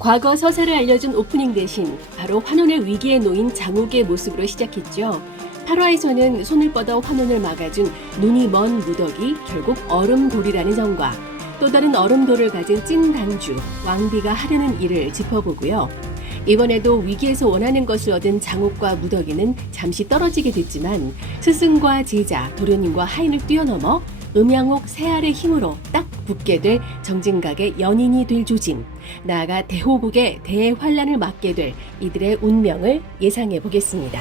과거 서사를 알려준 오프닝 대신 바로 환혼의 위기에 놓인 장욱의 모습으로 시작했죠. 8화에서는 손을 뻗어 환혼을 막아준 눈이 먼 무덕이 결국 얼음돌이라는 점과 또 다른 얼음돌을 가진 찐 단주 왕비가 하려는 일을 짚어보고요. 이번에도 위기에서 원하는 것을 얻은 장욱과 무덕이는 잠시 떨어지게 됐지만 스승과 제자, 도련님과 하인을 뛰어넘어 음양옥 새알의 힘으로 딱 붙게 될 정진각의 연인이 될 조짐, 나아가 대호국의 대환란을 막게 될 이들의 운명을 예상해 보겠습니다.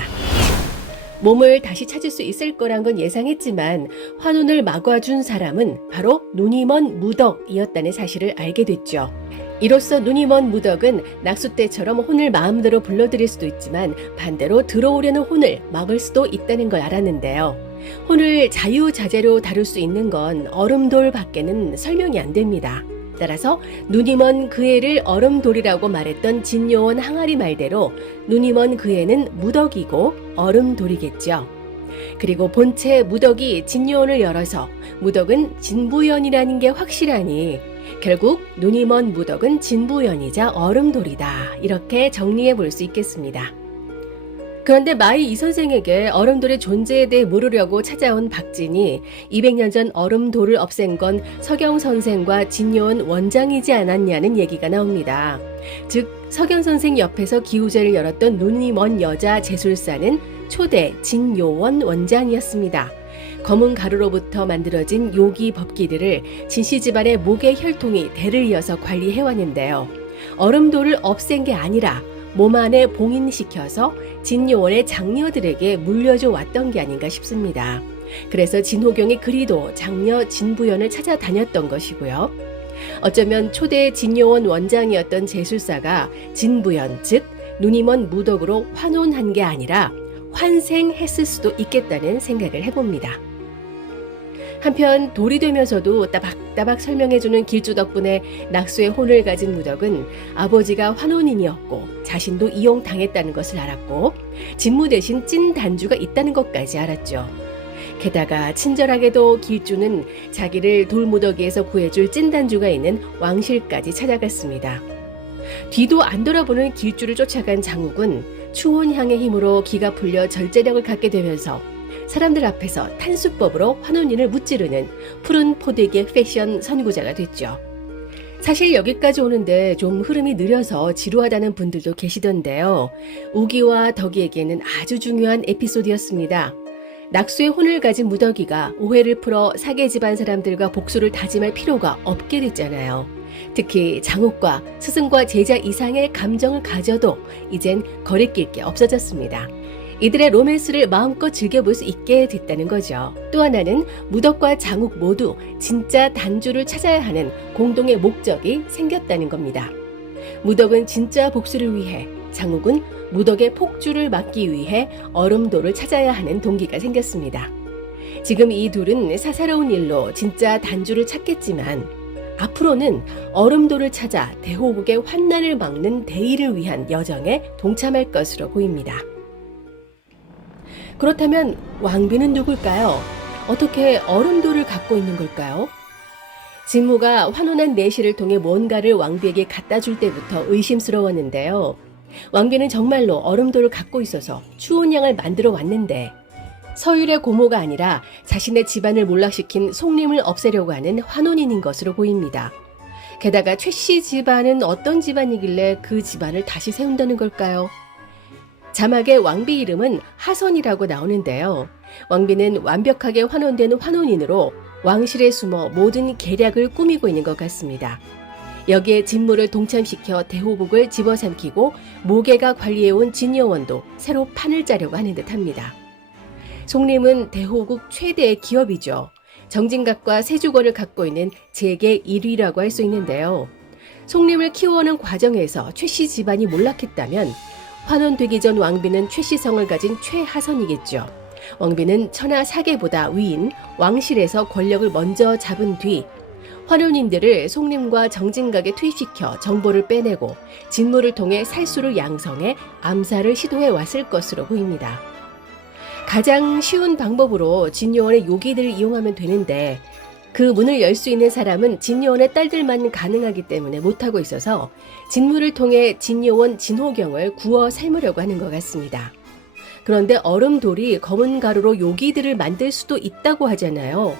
몸을 다시 찾을 수 있을 거란 건 예상했지만 환혼을 막아준 사람은 바로 눈이 먼 무덕이었다는 사실을 알게 됐죠. 이로써 눈이 먼 무덕은 낙수 때처럼 혼을 마음대로 불러들일 수도 있지만 반대로 들어오려는 혼을 막을 수도 있다는 걸 알았는데요. 혼을 자유자재로 다룰 수 있는 건 얼음돌 밖에는 설명이 안 됩니다. 따라서 눈이 먼 그 애를 얼음돌이라고 말했던 진요원 항아리 말대로 눈이 먼 그 애는 무덕이고 얼음돌이겠죠. 그리고 본체 무덕이 진요원을 열어서 무덕은 진부연이라는 게 확실하니 결국 눈이 먼 무덕은 진부연이자 얼음돌이다, 이렇게 정리해 볼 수 있겠습니다. 그런데 마이 이 선생에게 얼음돌의 존재에 대해 물으려고 찾아온 박진이 200년 전 얼음돌을 없앤 건 서경 선생과 진요원 원장이지 않았냐는 얘기가 나옵니다. 즉 서경 선생 옆에서 기우제를 열었던 눈이 먼 여자 제술사는 초대 진요원 원장이었습니다. 검은 가루로부터 만들어진 요기 법기들을 진씨 집안의 목의 혈통이 대를 이어서 관리해왔는데요. 얼음돌을 없앤 게 아니라 몸 안에 봉인시켜서 진요원의 장녀들에게 물려줘 왔던 게 아닌가 싶습니다. 그래서 진호경이 그리도 장녀 진부연을 찾아다녔던 것이고요. 어쩌면 초대 진요원 원장이었던 제술사가 진부연, 즉 눈이 먼 무덕으로 환혼한 게 아니라 환생했을 수도 있겠다는 생각을 해봅니다. 한편 돌이 되면서도 따박따박 설명해주는 길주 덕분에 낙수의 혼을 가진 무덕은 아버지가 환혼인이었고 자신도 이용당했다는 것을 알았고 진무 대신 찐 단주가 있다는 것까지 알았죠. 게다가 친절하게도 길주는 자기를 돌무더기에서 구해줄 찐 단주가 있는 왕실까지 찾아갔습니다. 뒤도 안 돌아보는 길주를 쫓아간 장욱은 추혼향의 힘으로 기가 풀려 절제력을 갖게 되면서 사람들 앞에서 탄수법으로 환혼인을 무찌르는 푸른 포대기의 패션 선구자가 됐죠. 사실 여기까지 오는데 좀 흐름이 느려서 지루하다는 분들도 계시던데요. 우기와 덕이에게는 아주 중요한 에피소드였습니다. 낙수의 혼을 가진 무덕이가 오해를 풀어 사계 집안 사람들과 복수를 다짐할 필요가 없게 됐잖아요. 특히 장욱과 스승과 제자 이상의 감정을 가져도 이젠 거리낄 게 없어졌습니다. 이들의 로맨스를 마음껏 즐겨볼 수 있게 됐다는 거죠. 또 하나는 무덕과 장욱 모두 진짜 단주를 찾아야 하는 공동의 목적이 생겼다는 겁니다. 무덕은 진짜 복수를 위해, 장욱은 무덕의 폭주를 막기 위해 얼음돌을 찾아야 하는 동기가 생겼습니다. 지금 이 둘은 사사로운 일로 진짜 단주를 찾겠지만 앞으로는 얼음돌을 찾아 대호국의 환난을 막는 대의를 위한 여정에 동참할 것으로 보입니다. 그렇다면 왕비는 누굴까요? 어떻게 얼음돌을 갖고 있는 걸까요? 진무가 환혼한 내시를 통해 뭔가를 왕비에게 갖다 줄 때부터 의심스러웠는데요. 왕비는 정말로 얼음돌을 갖고 있어서 추혼양을 만들어 왔는데 서율의 고모가 아니라 자신의 집안을 몰락시킨 속림을 없애려고 하는 환혼인인 것으로 보입니다. 게다가 최씨 집안은 어떤 집안이길래 그 집안을 다시 세운다는 걸까요? 자막의 왕비 이름은 하선이라고 나오는데요. 왕비는 완벽하게 환원된 환혼인으로 왕실에 숨어 모든 계략을 꾸미고 있는 것 같습니다. 여기에 진무를 동참시켜 대호국을 집어삼키고 모계가 관리해온 진여원도 새로 판을 짜려고 하는 듯합니다. 속림은 대호국 최대의 기업이죠. 정진각과 세주권을 갖고 있는 재계 1위라고 할 수 있는데요. 속림을 키워오는 과정에서 최씨 집안이 몰락했다면 환원되기 전 왕비는 최씨성을 가진 최하선이겠죠. 왕비는 천하 사계보다 위인 왕실에서 권력을 먼저 잡은 뒤 환혼인들을 속림과 정진각에 투입시켜 정보를 빼내고 진무를 통해 살수를 양성해 암살을 시도해 왔을 것으로 보입니다. 가장 쉬운 방법으로 진요원의 요기들을 이용하면 되는데 그 문을 열 수 있는 사람은 진요원의 딸들만 가능하기 때문에 못하고 있어서 진무를 통해 진요원 진호경을 구워 삶으려고 하는 것 같습니다. 그런데 얼음돌이 검은 가루로 요기들을 만들 수도 있다고 하잖아요.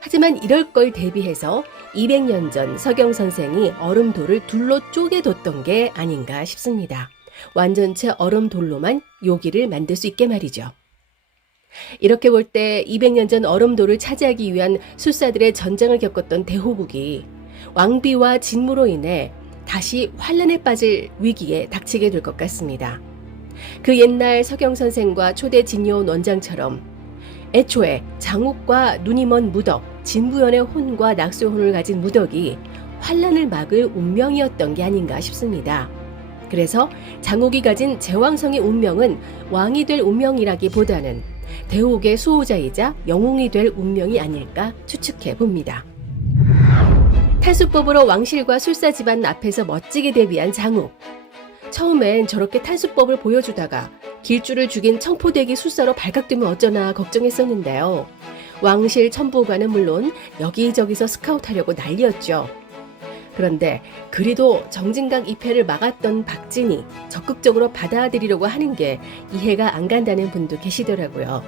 하지만 이럴 걸 대비해서 200년 전 서경 선생이 얼음돌을 둘로 쪼개뒀던 게 아닌가 싶습니다. 완전체 얼음돌로만 요기를 만들 수 있게 말이죠. 이렇게 볼 때 200년 전 얼음돌을 차지하기 위한 술사들의 전쟁을 겪었던 대호국이 왕비와 진무로 인해 다시 환란에 빠질 위기에 닥치게 될 것 같습니다. 그 옛날 서경 선생과 초대 진요원 원장처럼 애초에 장욱과 눈이 먼 무덕, 진부연의 혼과 낙수의 혼을 가진 무덕이 환란을 막을 운명이었던 게 아닌가 싶습니다. 그래서 장욱이 가진 제왕성의 운명은 왕이 될 운명이라기보다는 대옥의 수호자이자 영웅이 될 운명이 아닐까 추측해 봅니다. 탄수법으로 왕실과 술사 집안 앞에서 멋지게 데뷔한 장욱. 처음엔 저렇게 탄수법을 보여주다가 길주를 죽인 청포대기 술사로 발각되면 어쩌나 걱정했었는데요. 왕실 첨부관은 물론 여기저기서 스카웃하려고 난리였죠. 그런데 그리도 정진각 입회를 막았던 박진이 적극적으로 받아들이려고 하는 게 이해가 안 간다는 분도 계시더라고요.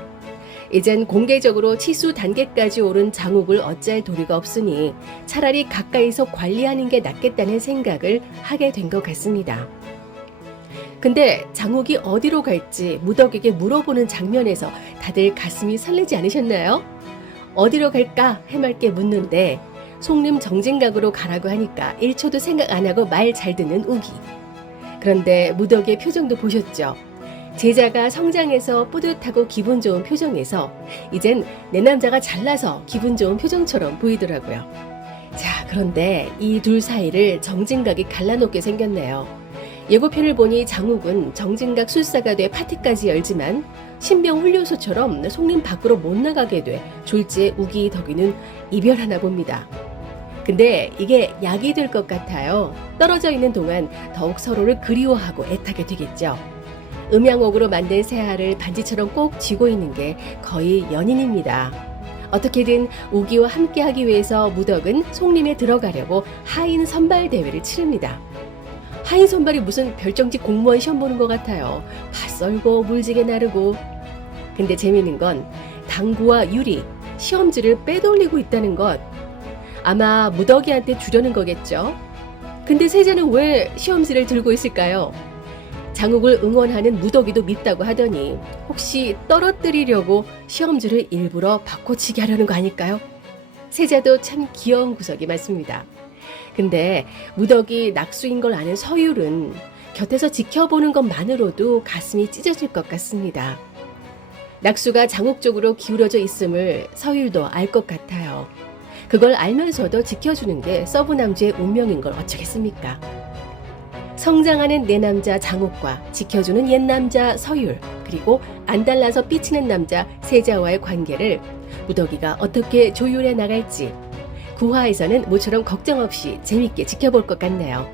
이젠 공개적으로 치수 단계까지 오른 장욱을 어찌할 도리가 없으니 차라리 가까이서 관리하는 게 낫겠다는 생각을 하게 된 것 같습니다. 근데 장욱이 어디로 갈지 무덕에게 물어보는 장면에서 다들 가슴이 설레지 않으셨나요? 어디로 갈까 해맑게 묻는데 송림 정진각으로 가라고 하니까 1초도 생각 안 하고 말 잘 듣는 우기. 그런데 무덕의 표정도 보셨죠? 제자가 성장해서 뿌듯하고 기분 좋은 표정에서 이젠 내 남자가 잘나서 기분 좋은 표정처럼 보이더라고요. 자, 그런데 이 둘 사이를 정진각이 갈라놓게 생겼네요. 예고편을 보니 장욱은 정진각 술사가 돼 파티까지 열지만 신병 훈련소처럼 송림 밖으로 못 나가게 돼 졸지에 우기 덕이는 이별하나 봅니다. 근데 이게 약이 될 것 같아요. 떨어져 있는 동안 더욱 서로를 그리워하고 애타게 되겠죠. 음양옥으로 만든 새알을 반지처럼 꼭 쥐고 있는 게 거의 연인입니다. 어떻게든 우기와 함께하기 위해서 무덕은 송림에 들어가려고 하인 선발 대회를 치릅니다. 하인 선발이 무슨 별정직 공무원 시험 보는 것 같아요. 팥 썰고 물지개 나르고. 근데 재미있는 건 당구와 유리, 시험지를 빼돌리고 있다는 것. 아마 무덕이한테 주려는 거겠죠. 근데 세자는 왜 시험지를 들고 있을까요? 장욱을 응원하는 무덕이도 밉다고 하더니 혹시 떨어뜨리려고 시험지를 일부러 바꿔치기 하려는 거 아닐까요? 세자도 참 귀여운 구석이 많습니다. 근데 무덕이 낙수인 걸 아는 서율은 곁에서 지켜보는 것만으로도 가슴이 찢어질 것 같습니다. 낙수가 장욱 쪽으로 기울어져 있음을 서율도 알 것 같아요. 그걸 알면서도 지켜주는 게 서브남주의 운명인 걸 어쩌겠습니까? 성장하는 내 남자 장욱과 지켜주는 옛 남자 서율, 그리고 안 달라서 삐치는 남자 세자와의 관계를 무덕이가 어떻게 조율해 나갈지 9화에서는 모처럼 걱정 없이 재밌게 지켜볼 것 같네요.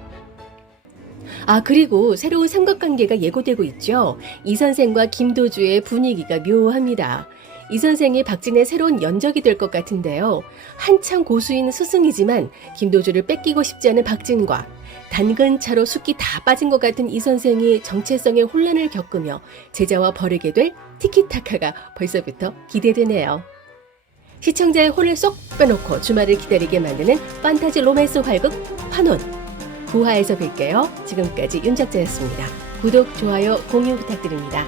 아, 그리고 새로운 삼각관계가 예고되고 있죠. 이 선생과 김도주의 분위기가 묘합니다. 이 선생이 박진의 새로운 연적이 될 것 같은데요. 한창 고수인 스승이지만 김도주를 뺏기고 싶지 않은 박진과 단근차로 숫기 다 빠진 것 같은 이 선생이 정체성의 혼란을 겪으며 제자와 벌이게 될 티키타카가 벌써부터 기대되네요. 시청자의 혼을 쏙 빼놓고 주말을 기다리게 만드는 판타지 로맨스 활극 환혼 9화에서 뵐게요. 지금까지 윤작자였습니다. 구독, 좋아요, 공유 부탁드립니다.